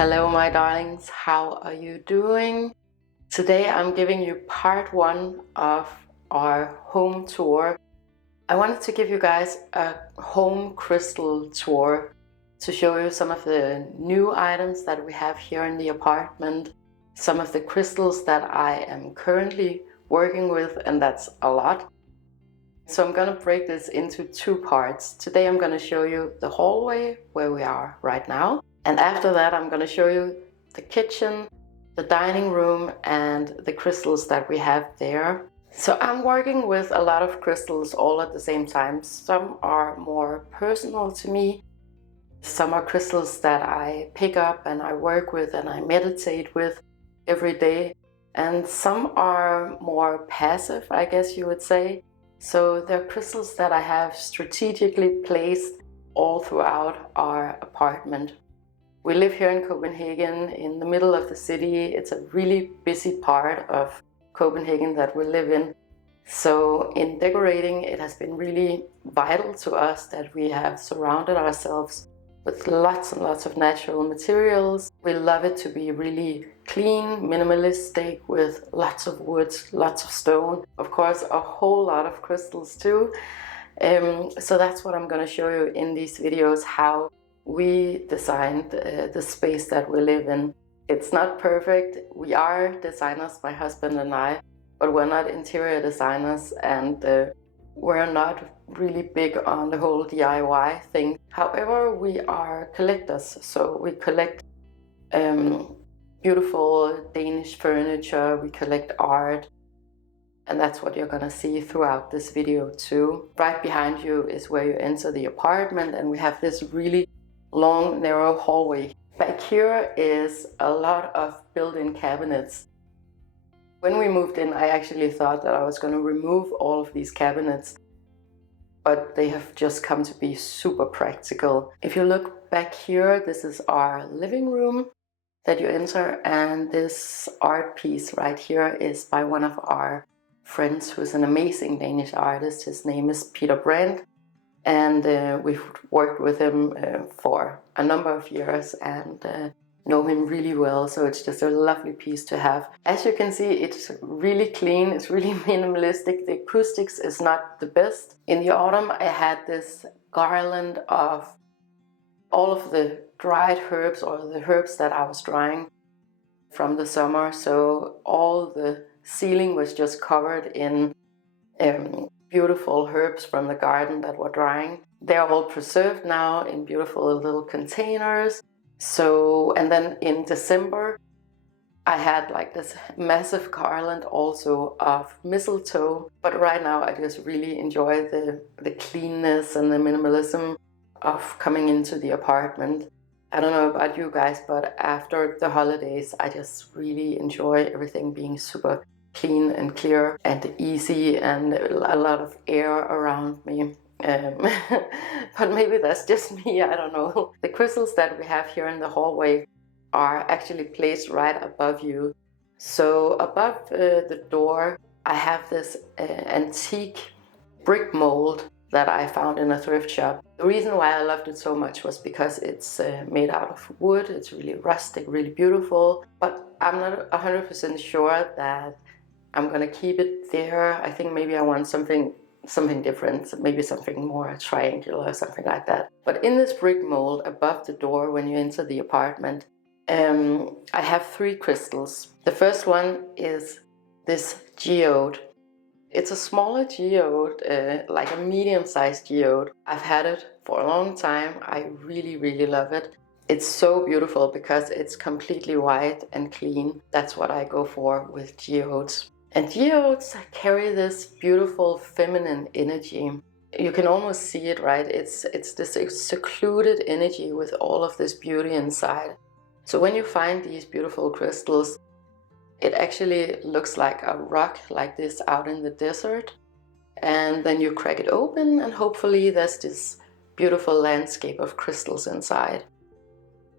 Hello my darlings, how are you doing? Today I'm giving you part one of our home tour. I wanted to give you guys a home crystal tour to show you some of the new items that we have here in the apartment, some of the crystals that I am currently working with, and that's a lot. So I'm gonna break this into two parts. Today I'm gonna show you the hallway where we are right now. And after that, I'm going to show you the kitchen, the dining room, and the crystals that we have there. So I'm working with a lot of crystals all at the same time. Some are more personal to me. Some are crystals that I pick up and I work with and I meditate with every day. And some are more passive, I guess you would say. So they're crystals that I have strategically placed all throughout our apartment. We live here in Copenhagen, in the middle of the city. It's a really busy part of Copenhagen that we live in. So in decorating, it has been really vital to us that we have surrounded ourselves with lots and lots of natural materials. We love it to be really clean, minimalistic, with lots of wood, lots of stone. Of course, a whole lot of crystals too. So that's what I'm going to show you in these videos, how we designed the space that we live in. It's not perfect. We are designers, my husband and I, but we're not interior designers, and we're not really big on the whole DIY thing. However, we are collectors, so we collect beautiful Danish furniture, we collect art, and that's what you're gonna see throughout this video too. Right behind you is where you enter the apartment, and we have this really long, narrow hallway. Back here is a lot of built-in cabinets. When we moved in, I actually thought that I was going to remove all of these cabinets, but they have just come to be super practical. If you look back here, this is our living room that you enter, and this art piece right here is by one of our friends who's an amazing Danish artist. His name is Peter Brandt. And we've worked with him for a number of years and know him really well, so it's just a lovely piece to have. As you can see, it's really clean, it's really minimalistic. The acoustics is not the best. In the autumn, I had this garland of all of the dried herbs, or the herbs that I was drying from the summer, so all the ceiling was just covered in beautiful herbs from the garden that were drying. They're all preserved now in beautiful little containers. So, and then in December, I had like this massive garland also of mistletoe. But right now I just really enjoy the cleanness and the minimalism of coming into the apartment. I don't know about you guys, but after the holidays, I just really enjoy everything being super clean and clear and easy, and a lot of air around me. But maybe that's just me, I don't know. The crystals that we have here in the hallway are actually placed right above you. So above the door, I have this antique brick mold that I found in a thrift shop. The reason why I loved it so much was because it's made out of wood. It's really rustic, really beautiful, but I'm not 100% sure that I'm gonna keep it there. I think maybe I want something different, maybe something more triangular or something like that. But in this brick mold above the door when you enter the apartment, I have three crystals. The first one is this geode. It's a smaller geode, like a medium-sized geode. I've had it for a long time. I really, really love it. It's so beautiful because it's completely white and clean. That's what I go for with geodes. And geodes carry this beautiful feminine energy. You can almost see it, right? It's this secluded energy with all of this beauty inside. So when you find these beautiful crystals, it actually looks like a rock like this out in the desert. And then you crack it open, and hopefully there's this beautiful landscape of crystals inside.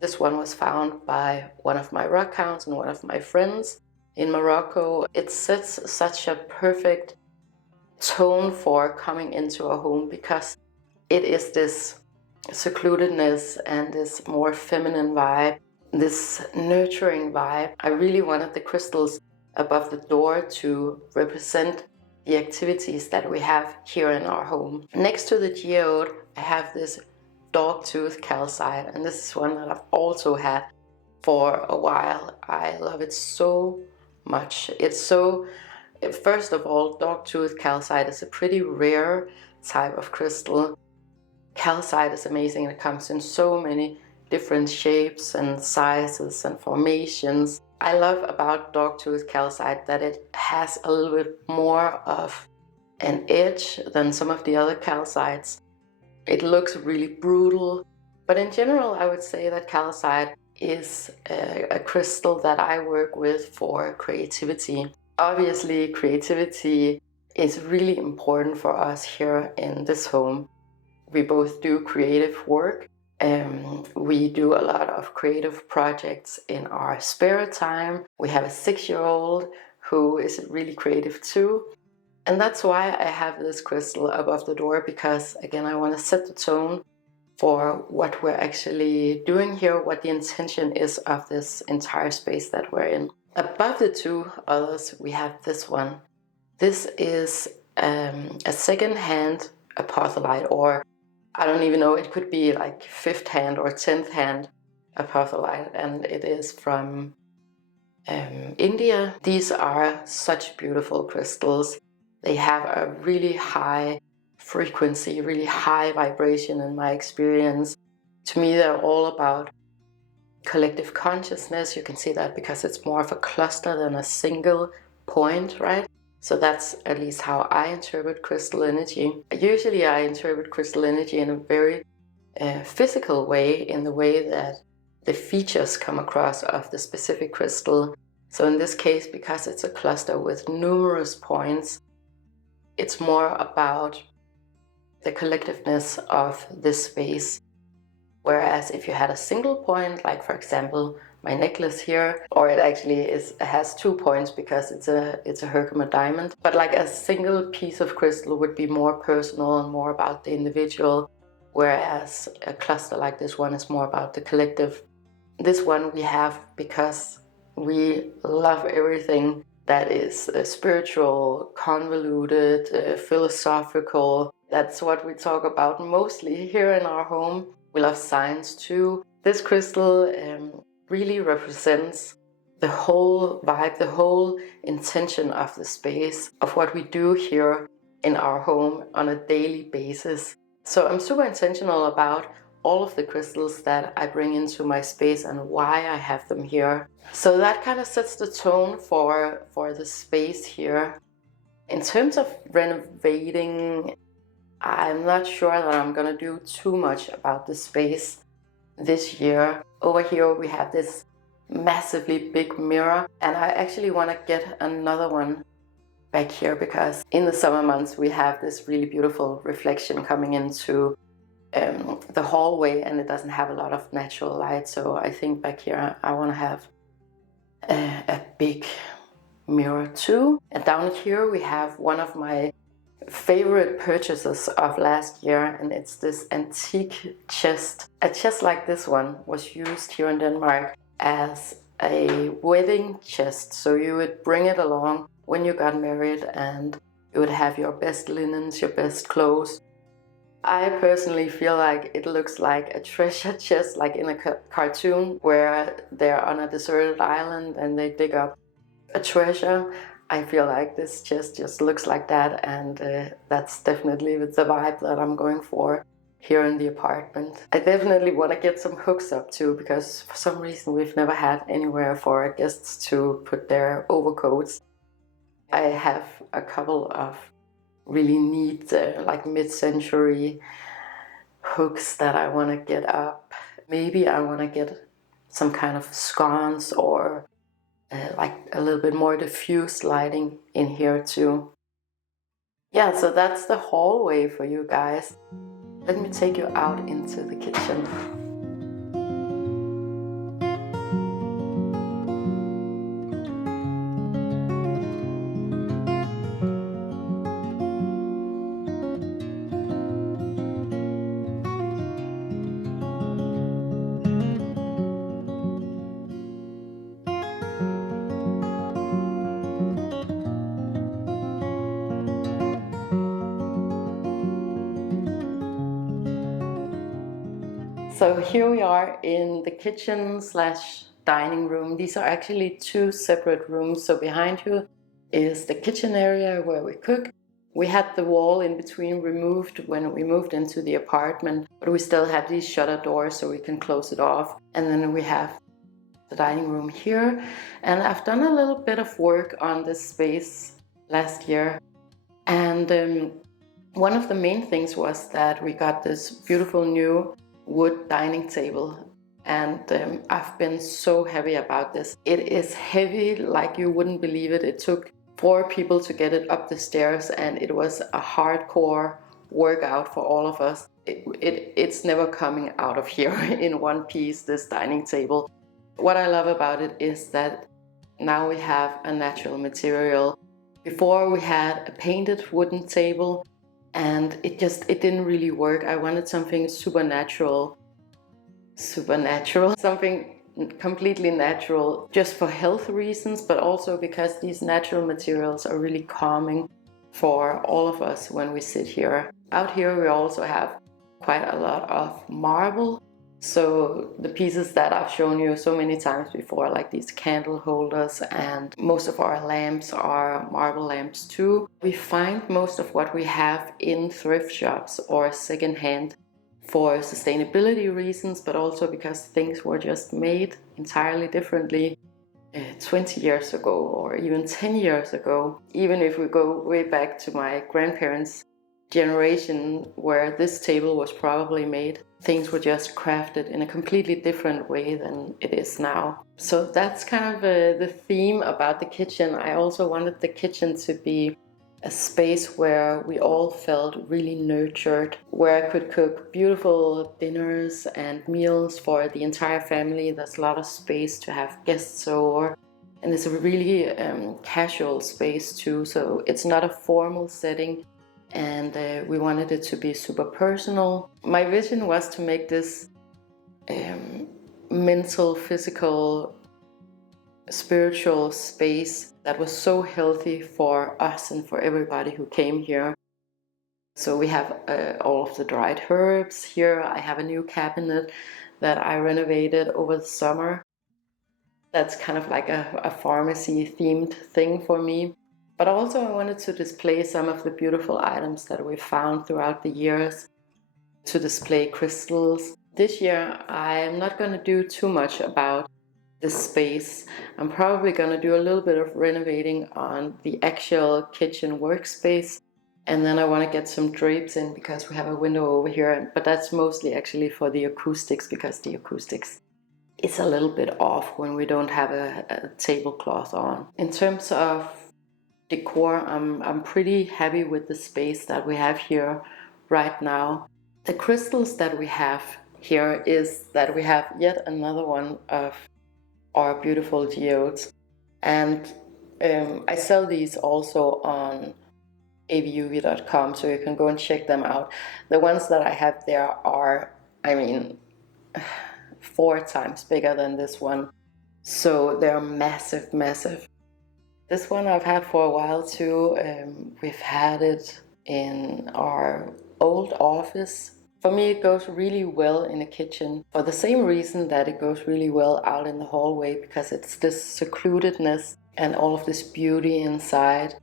This one was found by one of my rock hounds and one of my friends in Morocco. It sets such a perfect tone for coming into a home because it is this secludedness and this more feminine vibe. this nurturing vibe. I really wanted the crystals above the door to represent the activities that we have here in our home. Next to the geode, I have this dogtooth calcite, and this is one that I've also had for a while. I love it so much. First of all, dogtooth calcite is a pretty rare type of crystal. Calcite is amazing. It comes in so many different shapes and sizes and formations. I love about dogtooth calcite that it has a little bit more of an edge than some of the other calcites. It looks really brutal, but in general I would say that calcite is a crystal that I work with for creativity. Obviously, creativity is really important for us here in this home. We both do creative work. We do a lot of creative projects in our spare time. We have a 6-year-old who is really creative too. And that's why I have this crystal above the door, because again, I want to set the tone for what we're actually doing here, what the intention is of this entire space that we're in. Above the two others, we have this one. This is a second-hand apotholite, or I don't even know, it could be like 5th hand or 10th hand apotholite, and it is from India. These are such beautiful crystals. They have a really high frequency, really high vibration in my experience. To me, they're all about collective consciousness. You can see that because it's more of a cluster than a single point, right? So that's at least how I interpret crystal energy. Usually I interpret crystal energy in a very physical way, in the way that the features come across of the specific crystal. So in this case, because it's a cluster with numerous points, it's more about the collectiveness of this space. Whereas if you had a single point, like for example, my necklace here, or it actually has 2 points because it's a Herkimer diamond, but like a single piece of crystal would be more personal and more about the individual, whereas a cluster like this one is more about the collective. This one we have because we love everything that is spiritual, convoluted, philosophical. That's what we talk about mostly here in our home. We love science too. This crystal really represents the whole vibe, the whole intention of the space, of what we do here in our home on a daily basis. So I'm super intentional about all of the crystals that I bring into my space and why I have them here. So that kind of sets the tone for the space here. In terms of renovating, I'm not sure that I'm gonna do too much about the space this year. Over here we have this massively big mirror, and I actually want to get another one back here because in the summer months we have this really beautiful reflection coming into the hallway, and it doesn't have a lot of natural light. So I think back here I want to have a big mirror too. And down here we have one of my favorite purchases of last year, and it's this antique chest. A chest like this one was used here in Denmark as a wedding chest, so you would bring it along when you got married and you would have your best linens, your best clothes. I personally feel like it looks like a treasure chest, like in a cartoon where they're on a deserted island and they dig up a treasure. I feel like this chest just looks like that, and that's definitely the vibe that I'm going for here in the apartment. I definitely want to get some hooks up too, because for some reason we've never had anywhere for our guests to put their overcoats. I have a couple of really neat like mid-century hooks that I want to get up. Maybe I want to get some kind of sconce or like a little bit more diffuse lighting in here too. Yeah, so that's the hallway for you guys. Let me take you out into the kitchen. So here we are in the kitchen slash dining room. These are actually two separate rooms. So behind you is the kitchen area where we cook. We had the wall in between removed when we moved into the apartment, but we still have these shutter doors so we can close it off. And then we have the dining room here. And I've done a little bit of work on this space last year. And one of the main things was that we got this beautiful new wood dining table. And I've been so happy about this. It is heavy like you wouldn't believe it. It took 4 people to get it up the stairs, and it was a hardcore workout for all of us. It's never coming out of here in one piece, this dining table. What I love about it is that now we have a natural material. Before we had a painted wooden table, and it didn't really work. I wanted something supernatural, something completely natural, just for health reasons, but also because these natural materials are really calming for all of us when we sit here. Out here we also have quite a lot of marble. So the pieces that I've shown you so many times before, like these candle holders, and most of our lamps are marble lamps too. We find most of what we have in thrift shops or secondhand for sustainability reasons, but also because things were just made entirely differently 20 years ago or even 10 years ago. Even if we go way back to my grandparents' generation where this table was probably made, things were just crafted in a completely different way than it is now. So that's kind of the theme about the kitchen. I also wanted the kitchen to be a space where we all felt really nurtured, where I could cook beautiful dinners and meals for the entire family. There's a lot of space to have guests over, and it's a really casual space too, so it's not a formal setting, and we wanted it to be super personal. My vision was to make this mental, physical, spiritual space that was so healthy for us and for everybody who came here. So we have all of the dried herbs here. I have a new cabinet that I renovated over the summer. That's kind of like a pharmacy themed thing for me. But also I wanted to display some of the beautiful items that we found throughout the years, to display crystals. This year I'm not going to do too much about this space. I'm probably going to do a little bit of renovating on the actual kitchen workspace, and then I want to get some drapes in because we have a window over here, but that's mostly actually for the acoustics, because the acoustics is a little bit off when we don't have a tablecloth on. In terms of decor, I'm pretty happy with the space that we have here right now. The crystals that we have here is that we have yet another one of our beautiful geodes, and I sell these also on AVIUVI.com, so you can go and check them out. The ones that I have there are, I mean, 4 times bigger than this one, so they're massive. This one I've had for a while too. We've had it in our old office. For me, it goes really well in a kitchen for the same reason that it goes really well out in the hallway, because it's this secludedness and all of this beauty inside.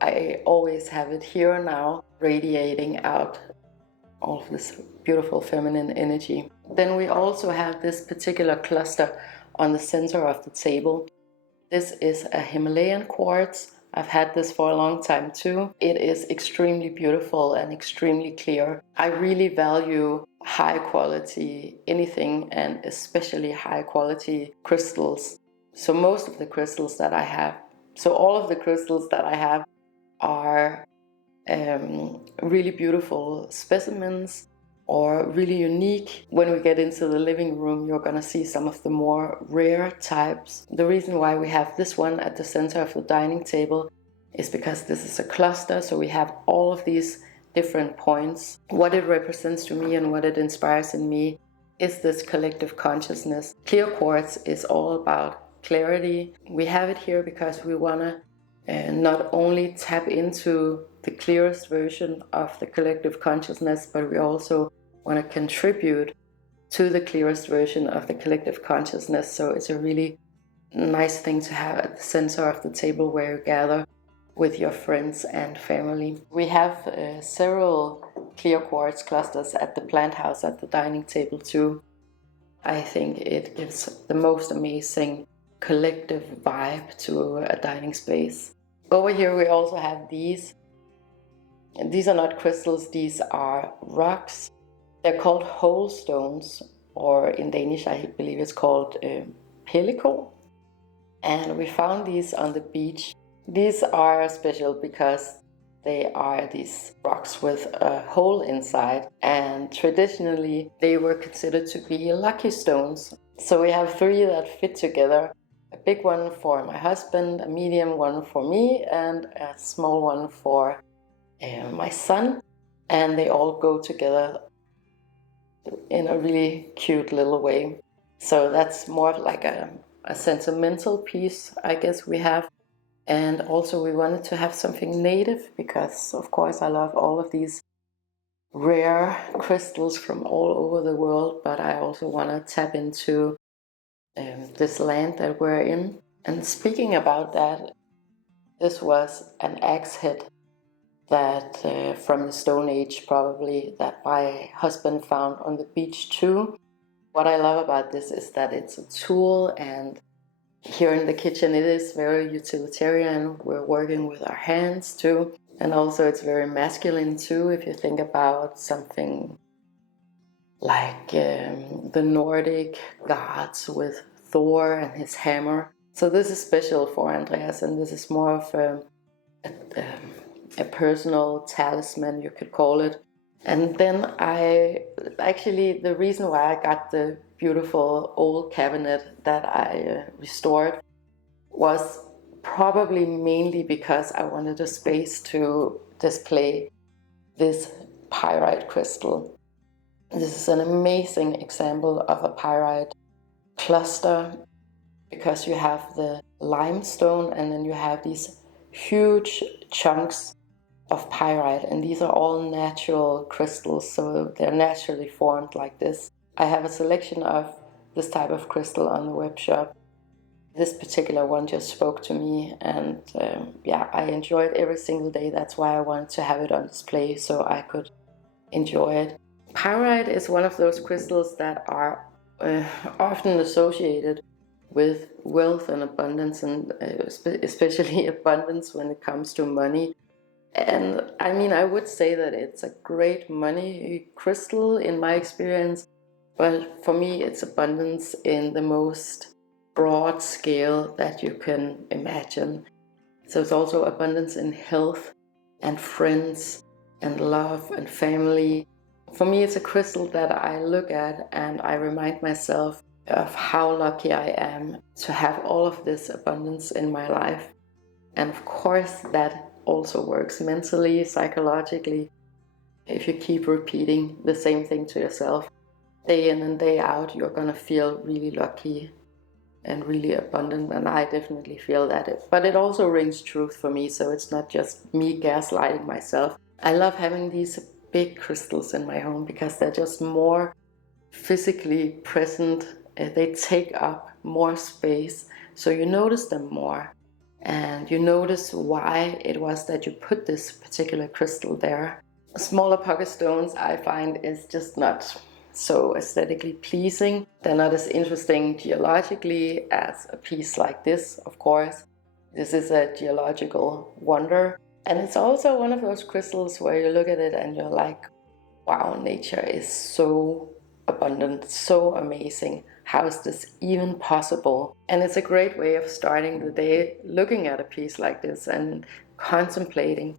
I always have it here now, radiating out all of this beautiful feminine energy. Then we also have this particular cluster on the center of the table. This is a Himalayan quartz. I've had this for a long time too. It is extremely beautiful and extremely clear. I really value high quality anything, and especially high quality crystals. So most of the crystals that I have, so all of the crystals that I have are really beautiful specimens or really unique. When we get into the living room, you're gonna see some of the more rare types. The reason why we have this one at the center of the dining table is because this is a cluster, so we have all of these different points. What it represents to me and what it inspires in me is this collective consciousness. Clear quartz is all about clarity. We have it here because we wanna not only tap into the clearest version of the collective consciousness, but we also want to contribute to the clearest version of the collective consciousness. So it's a really nice thing to have at the center of the table where you gather with your friends and family. We have several clear quartz clusters at the plant house at the dining table too. I think it gives the most amazing collective vibe to a dining space. Over here we also have these. And these are not crystals, these are rocks. They're called whole stones, or in Danish I believe it's called pellico. And we found these on the beach. These are special because they are these rocks with a hole inside, and traditionally they were considered to be lucky stones. So we have 3 that fit together. A big one for my husband, a medium one for me, and a small one for my son. And they all go together in a really cute little way. So that's more like a sentimental piece, I guess we have. And also we wanted to have something native because, of course, I love all of these rare crystals from all over the world, but I also want to tap into this land that we're in. And speaking about that, this was an axe head that from the Stone Age probably, that my husband found on the beach too. What I love about this is that it's a tool, and here in the kitchen it is very utilitarian. We're working with our hands too, and also it's very masculine too, if you think about something like the Nordic gods with Thor and his hammer. So this is special for Andreas, and this is more of a personal talisman, you could call it. And then the reason why I got the beautiful old cabinet that I restored was probably mainly because I wanted a space to display this pyrite crystal. This is an amazing example of a pyrite cluster, because you have the limestone and then you have these huge chunks of pyrite, and these are all natural crystals, so they're naturally formed like this. I have a selection of this type of crystal on the web shop. This particular one just spoke to me, and I enjoy it every single day. That's why I wanted to have it on display so I could enjoy it. Pyrite is one of those crystals that are often associated with wealth and abundance, and especially abundance when it comes to money. And I mean, I would say that it's a great money crystal in my experience, but for me it's abundance in the most broad scale that you can imagine. So it's also abundance in health and friends and love and family. For me, it's a crystal that I look at and I remind myself of how lucky I am to have all of this abundance in my life. And of course that also works mentally, psychologically. If you keep repeating the same thing to yourself day in and day out, you're gonna feel really lucky and really abundant, and I definitely feel that. But it also rings truth for me, so it's not just me gaslighting myself. I love having these big crystals in my home because they're just more physically present. They take up more space, so you notice them more. And you notice why it was that you put this particular crystal there. Smaller pocket stones I find is just not so aesthetically pleasing. They're not as interesting geologically as a piece like this, of course. This is a geological wonder. And it's also one of those crystals where you look at it and you're like, wow, nature is so abundant, so amazing. How is this even possible? And it's a great way of starting the day looking at a piece like this and contemplating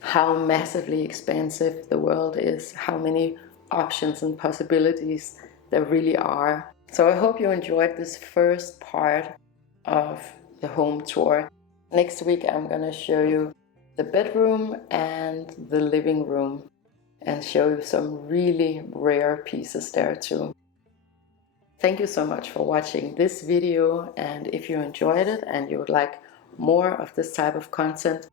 how massively expansive the world is, how many options and possibilities there really are. So I hope you enjoyed this first part of the home tour. Next week I'm gonna show you the bedroom and the living room and show you some really rare pieces there too. Thank you so much for watching this video, and if you enjoyed it and you would like more of this type of content,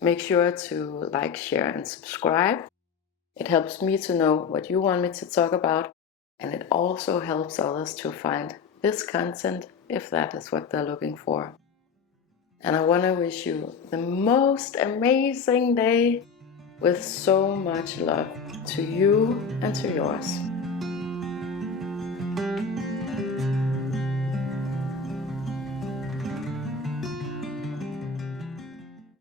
make sure to like, share and subscribe. It helps me to know what you want me to talk about, And it also helps others to find this content if that is what they're looking for. And I want to wish you the most amazing day with so much love to you and to yours.